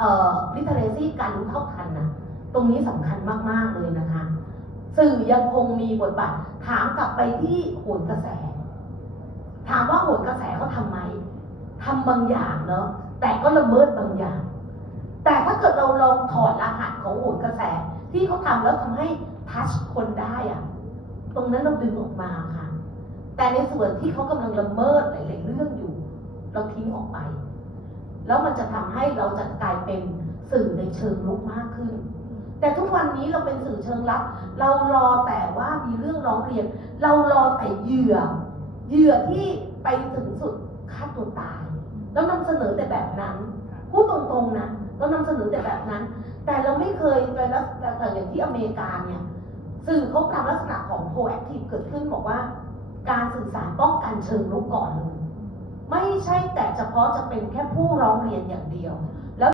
เอ่อ literacy การรู้เท่าทันนะตรงนี้สำคัญมาก ๆ เลยนะคะ สื่อยังคงมีบทบาท ถามกลับไปที่โหนกระแส ถามว่าโหนกระแสเขาทำไหมทำบางอย่างเนาะแต่ก็ละเมิดบางอย่าง แต่ถ้าเกิดเราลองถอดรหัสของโหนกระแสที่เขาทำแล้วทำให้ทัชคนได้อะตรงนั้นเราดึงออกมาค่ะ แต่ในส่วนที่เขากำลังละเมิดหลายๆเรื่องอยู่ เราทิ้งออกไป แล้วมันจะทำให้เราจะกลายเป็นสื่อในเชิงลุกมากขึ้น แต่ทุกวันนี้เราเป็นสื่อเชิงลับ เรารอแต่ว่ามีเรื่องร้องเรียน เรารอแต่เหยื่อ เหยื่อที่ไปถึงสุดฆ่าตัวตาย แล้วนำเสนอแต่แบบนั้น พูดตรงๆนะเรานำเสนอแต่แบบนั้น แต่เราไม่เคยไปแลักษณะอย่างที่อเมริกาเนี่ยสื่อเขาทำลักษณะของ proactive เกิดขึ้นบอกว่า การสื่อสารป้องกันเชิงรุกก่อนเลย ไม่ใช่แต่เฉพาะจะเป็นแค่ผู้ร้องเรียนอย่างเดียว